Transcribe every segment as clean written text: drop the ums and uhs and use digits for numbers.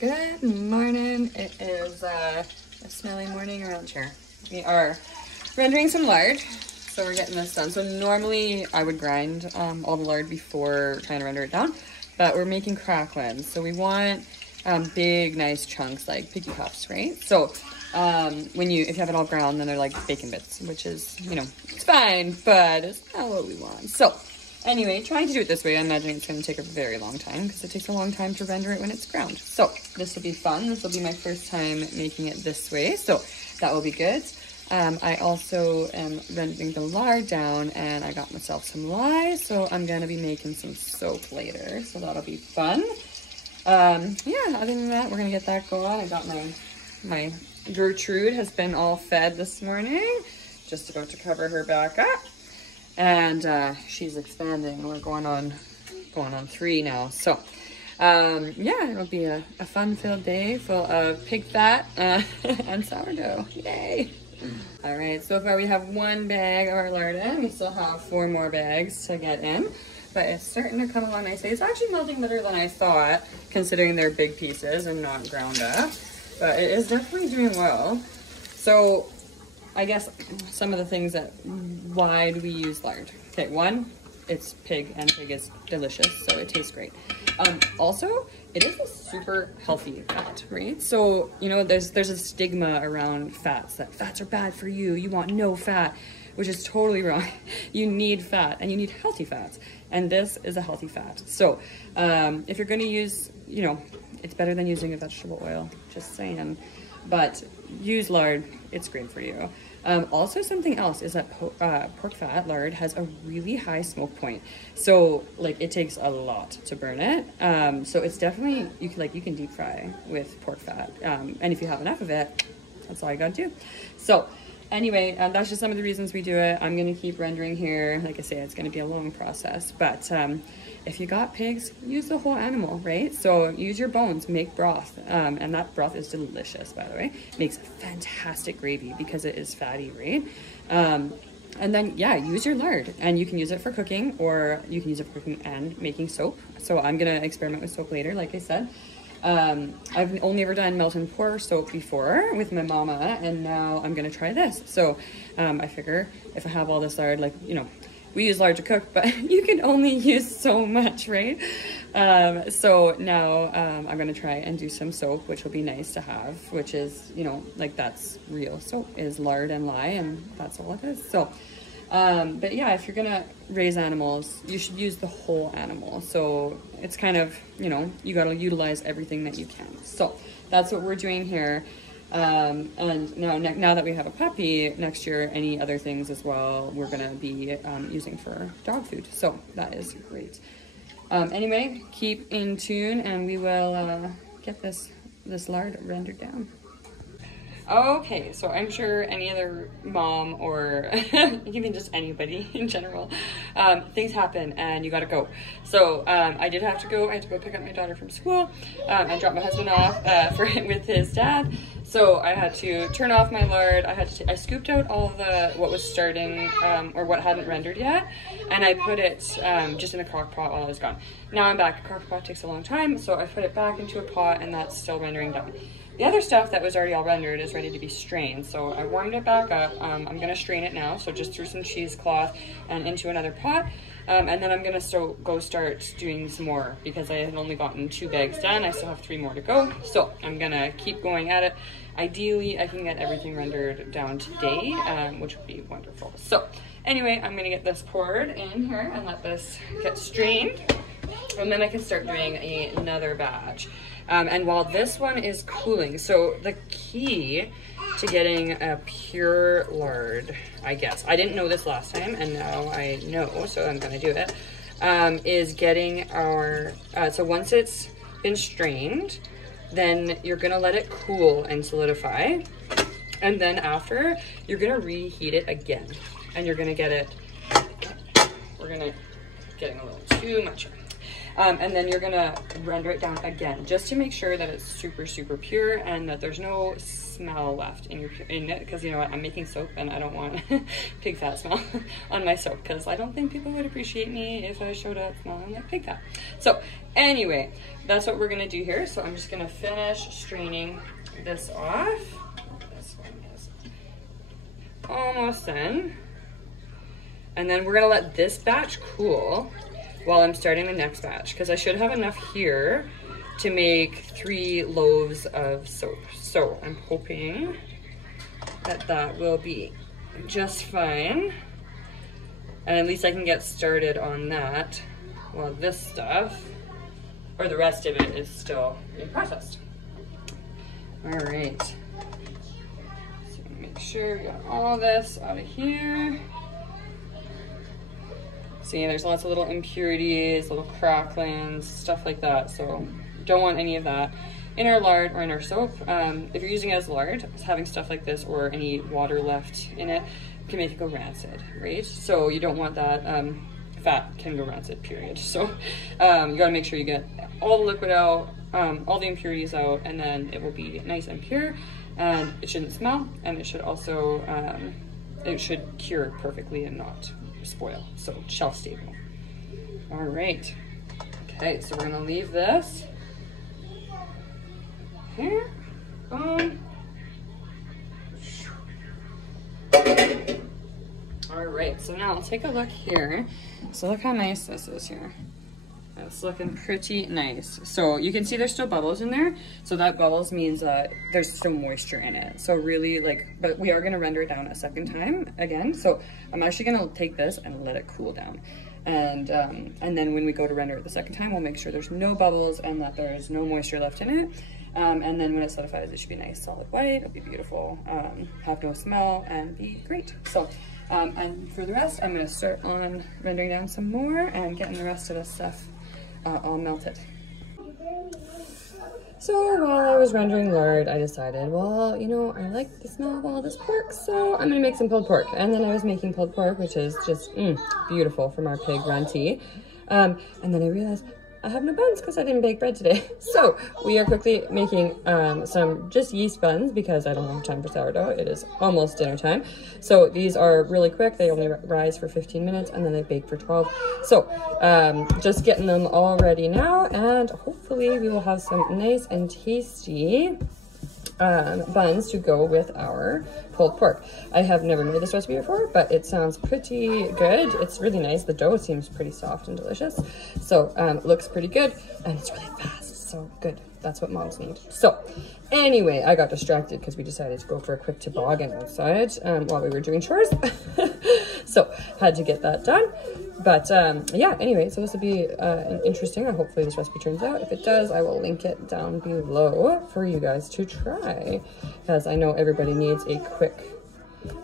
Good morning. It is a smelly morning around here. We are rendering some lard, so we're getting this done. So normally I would grind all the lard before trying to render it down, but we're making cracklins. So we want big, nice chunks like piggy puffs, right? So if you have it all ground, then they're like bacon bits, which is, you know, it's fine, but it's not what we want. So anyway, trying to do it this way, I'm imagining it's going to take a very long time because it takes a long time to render it when it's ground. So this will be fun. This will be my first time making it this way, so that will be good. I also am rendering the lard down, and I got myself some lye, so I'm going to be making some soap later, so that'll be fun. Yeah, other than that, we're going to get that going. I got my Gertrude has been all fed this morning, just about to cover her back up. And she's expanding. We're going on 3 now. So yeah, it'll be a fun-filled day full of pig fat and sourdough. Yay! All right, so far we have 1 bag of our lard in. We still have 4 more bags to get in, but it's starting to come along nicely. It's actually melting better than I thought, considering they're big pieces and not ground up, but it is definitely doing well. So I guess some of the things why do we use lard? Okay, 1, it's pig, and pig is delicious, so it tastes great. Also, it is a super healthy fat, right? So, you know, there's a stigma around fats, that fats are bad for you. You want no fat, which is totally wrong. You need fat, and you need healthy fats, and this is a healthy fat. So, if you're going to use, you know, it's better than using a vegetable oil, just saying. But use lard, it's great for you. Also, something else is that pork fat, lard, has a really high smoke point. So, like, it takes a lot to burn it. So it's definitely, you can deep fry with pork fat. And if you have enough of it, that's all you gotta do. So anyway, that's just some of the reasons we do it. I'm gonna keep rendering here. Like I say, it's gonna be a long process, but if you got pigs, use the whole animal, right? So use your bones, make broth, and that broth is delicious, by the way. Makes fantastic gravy because it is fatty, right? And then, yeah, use your lard, and you can use it for cooking, or you can use it for cooking and making soap. So I'm gonna experiment with soap later, like I said. I've only ever done melt and pour soap before with my mama, and now I'm gonna try this. So I figure if I have all this lard, like, you know, we use lard to cook, but you can only use so much, right? So now I'm gonna try and do some soap, which will be nice to have, which is, you know, like, that's real soap, is lard and lye, and that's all it is. So but yeah, if you're gonna raise animals, you should use the whole animal. So it's kind of, you know, you gotta utilize everything that you can. So that's what we're doing here. And now that we have a puppy, next year, any other things as well, we're gonna be using for dog food. So that is great. Anyway, keep in tune, and we will get this lard rendered down. Okay, so I'm sure any other mom, or even just anybody in general, things happen and you gotta go. So I did have to go. I had to go pick up my daughter from school and drop my husband off with his dad. So I had to turn off my lard. I scooped out all what was starting or what hadn't rendered yet, and I put it just in a crock pot while I was gone. Now I'm back. A crock pot takes a long time, so I put it back into a pot, and that's still rendering down. The other stuff that was already all rendered is ready to be strained, so I warmed it back up. I'm going to strain it now, so just through some cheesecloth and into another pot, and then I'm going to go start doing some more, because I had only gotten 2 bags done. I still have 3 more to go, so I'm going to keep going at it. Ideally, I can get everything rendered down today, which would be wonderful. So anyway, I'm going to get this poured in here and let this get strained, and then I can start doing another batch. And while this one is cooling, so the key to getting a pure lard, I guess, I didn't know this last time, and now I know, so I'm gonna do it, is getting our, so once it's been strained, then you're gonna let it cool and solidify, and then after, you're gonna reheat it again, and you're gonna get it, we're gonna getting a little too much. And then you're gonna render it down again, just to make sure that it's super, super pure and that there's no smell left in it. Because you know what, I'm making soap and I don't want pig fat smell on my soap, because I don't think people would appreciate me if I showed up smelling like pig fat. So anyway, that's what we're gonna do here. So I'm just gonna finish straining this off. This one is almost done. And then we're gonna let this batch cool while I'm starting the next batch, because I should have enough here to make 3 loaves of soap. So I'm hoping that that will be just fine. And at least I can get started on that while this stuff, or the rest of it, is still being processed. All right. So make sure we got all this out of here. See, there's lots of little impurities, little cracklings, stuff like that. So don't want any of that in our lard or in our soap. If you're using it as lard, having stuff like this or any water left in it can make it go rancid, right? So you don't want that. Fat can go rancid, period. So you gotta make sure you get all the liquid out, all the impurities out, and then it will be nice and pure, and it shouldn't smell, and it should also, it should cure perfectly and not spoil, so shelf stable. All right, okay, so we're gonna leave this here. Boom. All right, so now I'll take a look here. So look how nice this is here. It's looking pretty nice. So you can see there's still bubbles in there. So that bubbles means that there's still moisture in it. So really, like, but we are gonna render it down a second time again. So I'm actually gonna take this and let it cool down. And then when we go to render it the second time, we'll make sure there's no bubbles and that there's no moisture left in it. And then when it solidifies, it should be nice solid white. It'll be beautiful, have no smell, and be great. So, and for the rest, I'm gonna start on rendering down some more and getting the rest of this stuff all melted. So while I was rendering lard, I decided, well, you know, I like the smell of all this pork, so I'm gonna make some pulled pork. And then I was making pulled pork, which is just beautiful from our pig runty. And then I realized I have no buns because I didn't bake bread today. So we are quickly making some just yeast buns because I don't have time for sourdough. It is almost dinner time. So these are really quick. They only rise for 15 minutes and then they bake for 12. So just getting them all ready now, and hopefully we will have some nice and tasty buns to go with our pulled pork. I have never made this recipe before, but it sounds pretty good. It's really nice. The dough seems pretty soft and delicious. So it looks pretty good, and it's really fast. So good. That's what moms need. So anyway, I got distracted because we decided to go for a quick toboggan outside while we were doing chores. So had to get that done. But yeah, anyway, so this will be interesting. Hopefully this recipe turns out. If it does, I will link it down below for you guys to try, because I know everybody needs a quick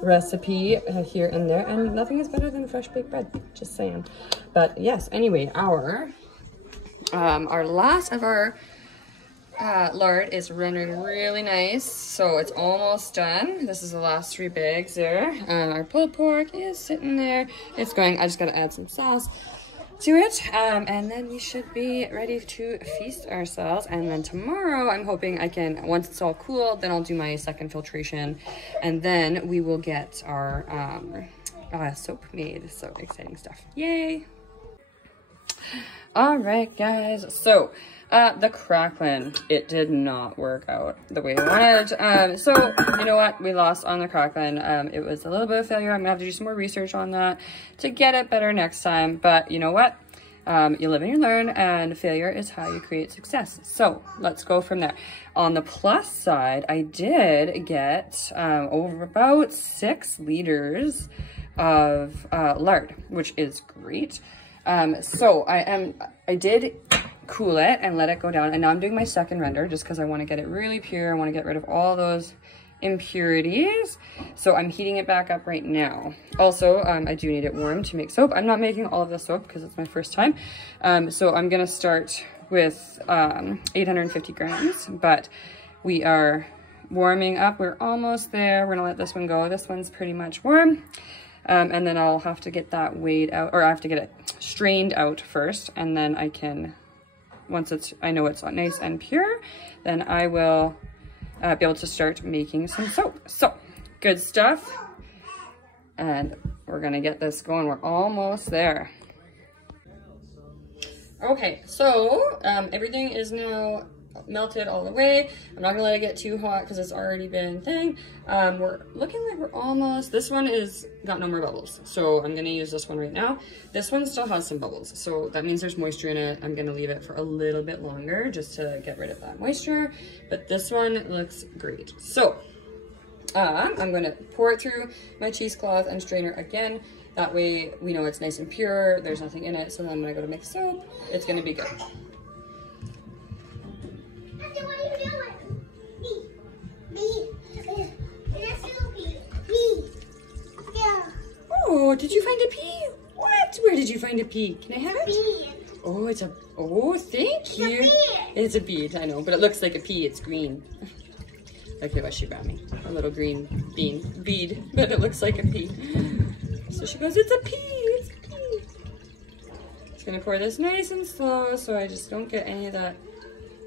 recipe here and there, and nothing is better than fresh baked bread, just saying. But yes, anyway, our last of our lard is rendering really nice, so it's almost done. This is the last 3 bags there. Our pulled pork is sitting there. It's going. I just gotta add some sauce to it, and then we should be ready to feast ourselves. And then tomorrow, I'm hoping I can, once it's all cool, then I'll do my second filtration, and then we will get our soap made. So exciting stuff! Yay! All right, guys. So. The cracklin, it did not work out the way I wanted. So, you know what? We lost on the cracklin. It was a little bit of failure. I'm gonna have to do some more research on that to get it better next time. But you know what? You live and you learn, and failure is how you create success. So let's go from there. On the plus side, I did get over about 6 liters of lard, which is great. So I did cool it and let it go down, and now I'm doing my second render just because I want to get it really pure. I want to get rid of all those impurities, so I'm heating it back up right now. Also, I do need it warm to make soap. I'm not making all of the soap because it's my first time, so I'm gonna start with 850 grams, but we are warming up. We're almost there. We're gonna let this one go. This one's pretty much warm. And then I'll have to get that weighed out, or I have to get it strained out first, and then I can once I know it's nice and pure, then I will be able to start making some soap. So, good stuff. And we're gonna get this going. We're almost there. Okay, so everything is now melted all the way. I'm not gonna let it get too hot because it's already been thing. We're looking like we're almost, this one is got no more bubbles. So I'm gonna use this one right now. This one still has some bubbles. So that means there's moisture in it. I'm gonna leave it for a little bit longer just to get rid of that moisture. But this one looks great. So I'm gonna pour it through my cheesecloth and strainer again. That way we know it's nice and pure. There's nothing in it. So then when I go to make soap, it's gonna be good. Oh, did you find a pea? What? Where did you find a pea? Can I have it? Oh, it's a, oh, thank you. It's a bead, I know, but it looks like a pea. It's green. Okay, what she brought me? A little green bead, but it looks like a pea. So she goes, it's a pea, it's a pea. Just gonna pour this nice and slow so I just don't get any of that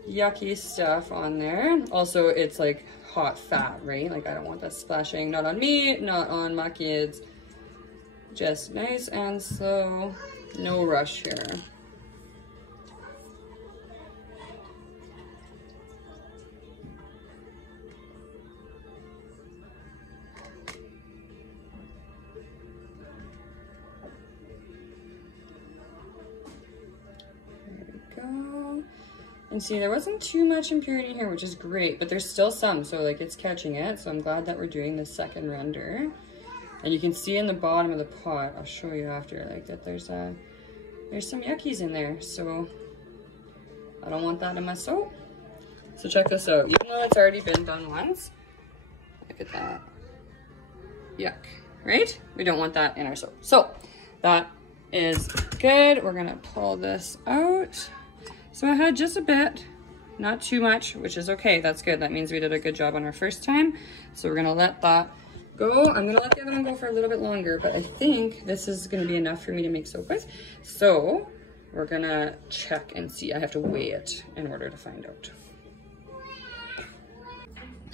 yucky stuff on there. Also, it's like hot fat, right? Like I don't want that splashing, not on me, not on my kids. Just nice and slow, no rush here. And see, there wasn't too much impurity here, which is great, but there's still some, so like it's catching it. So I'm glad that we're doing this second render. And you can see in the bottom of the pot, I'll show you after, like that there's some yuckies in there. So I don't want that in my soap. So check this out. Even though it's already been done once, look at that. Yuck, right? We don't want that in our soap. So that is good. We're gonna pull this out. So I had just a bit, not too much, which is okay. That's good. That means we did a good job on our first time. So we're gonna let that go. I'm gonna let the other one go for a little bit longer, but I think this is gonna be enough for me to make soap with. So we're gonna check and see. I have to weigh it in order to find out.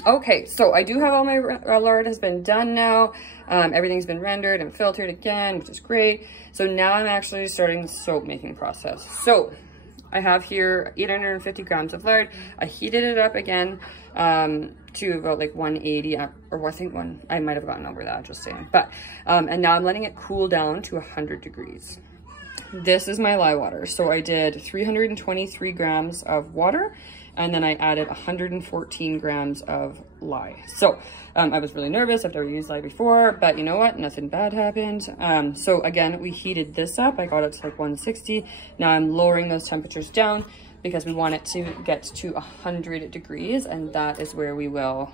Okay, so I do have all my lard has been done now. Everything's been rendered and filtered again, which is great. So now I'm actually starting the soap making process. So I have here 850 grams of lard. I heated it up again to about like 180, or I think I might have gotten over that, just saying. But, and now I'm letting it cool down to 100 degrees. This is my lye water. So I did 323 grams of water, and then I added 114 grams of lye. So I was really nervous. I've never used lye before, but you know what? Nothing bad happened. So again, we heated this up. I got it to like 160. Now I'm lowering those temperatures down because we want it to get to 100 degrees, and that is where we will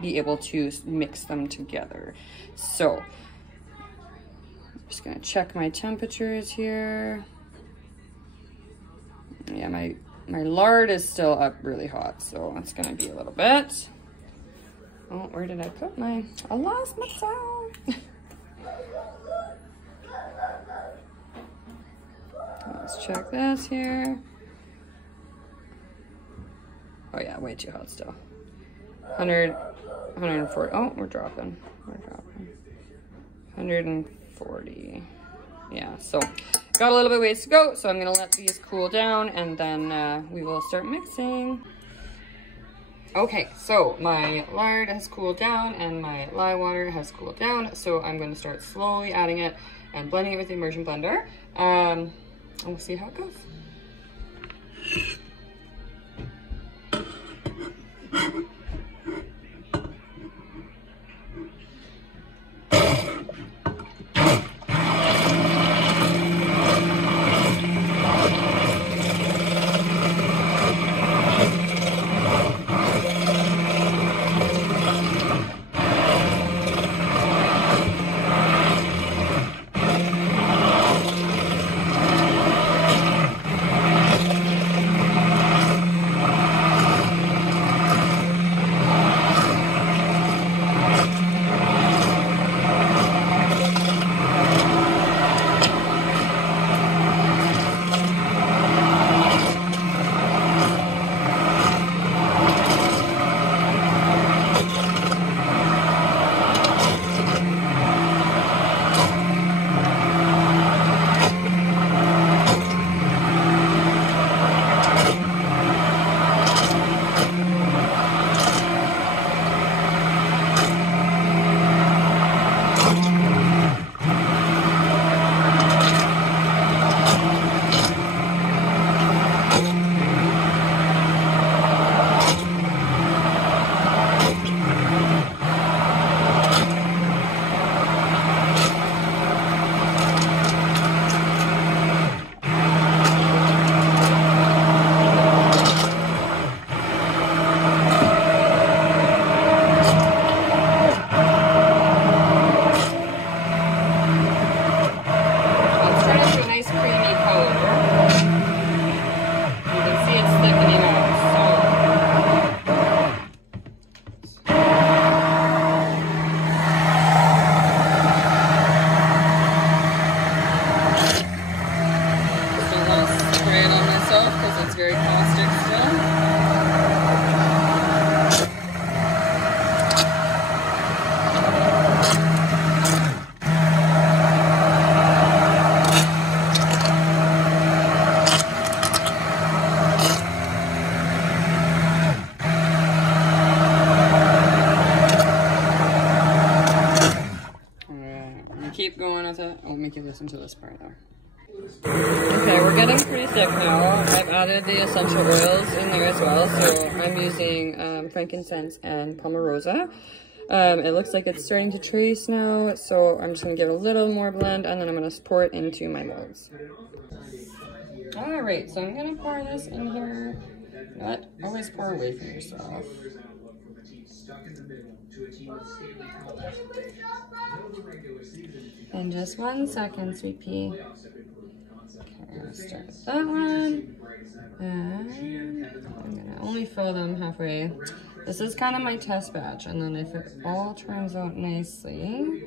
be able to mix them together. So I'm just gonna check my temperatures here. Yeah, my lard is still up really hot, so it's gonna be a little bit. Oh, where did I put I lost my phone. Let's check this here. Oh yeah, way too hot still. 100, 140, oh, we're dropping. 140, yeah, so got a little bit ways to go, so I'm gonna let these cool down and then we will start mixing. Okay, so my lard has cooled down and my lye water has cooled down, so I'm gonna start slowly adding it and blending it with the immersion blender. And we'll see how it goes. I'll make you listen to this part though. Okay, we're getting pretty thick now. I've added the essential oils in there as well. So I'm using frankincense and pomarosa. It looks like it's starting to trace now. So I'm just gonna give it a little more blend and then I'm gonna pour it into my molds. All right, so I'm gonna pour this in here. You know what? Always pour away from yourself. In just 1 second, sweet pea. Okay, I'm gonna start with that one. And I'm gonna only fill them halfway. This is kind of my test batch, and then if it all turns out nicely,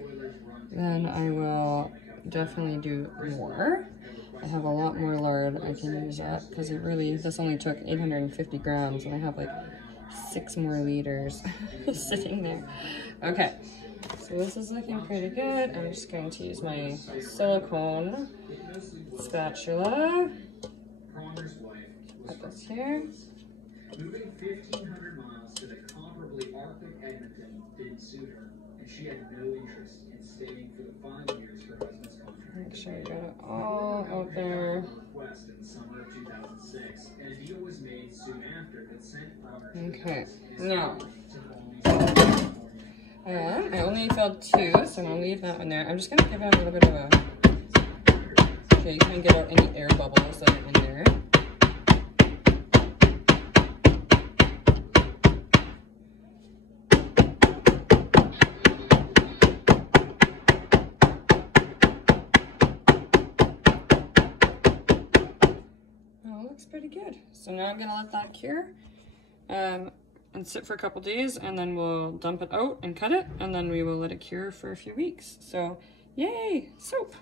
then I will definitely do more. I have a lot more lard I can use up because this only took 850 grams and I have like 6 more liters sitting there. Okay, so this is looking pretty good. I'm just going to use my silicone spatula. Put this here. Moving 1,500 miles to the comparably Arctic Edmonton didn't suit her, and she had no interest in staying for the 5 years her husband's contract. Make sure you got it all out there. Okay, now I only filled 2, so I'm gonna leave that one there. I'm just gonna give it a little bit of a. Okay, you can get out any air bubbles that are in there. Looks pretty good. So now I'm gonna let that cure and sit for a couple days, and then we'll dump it out and cut it, and then we will let it cure for a few weeks. So yay, soap.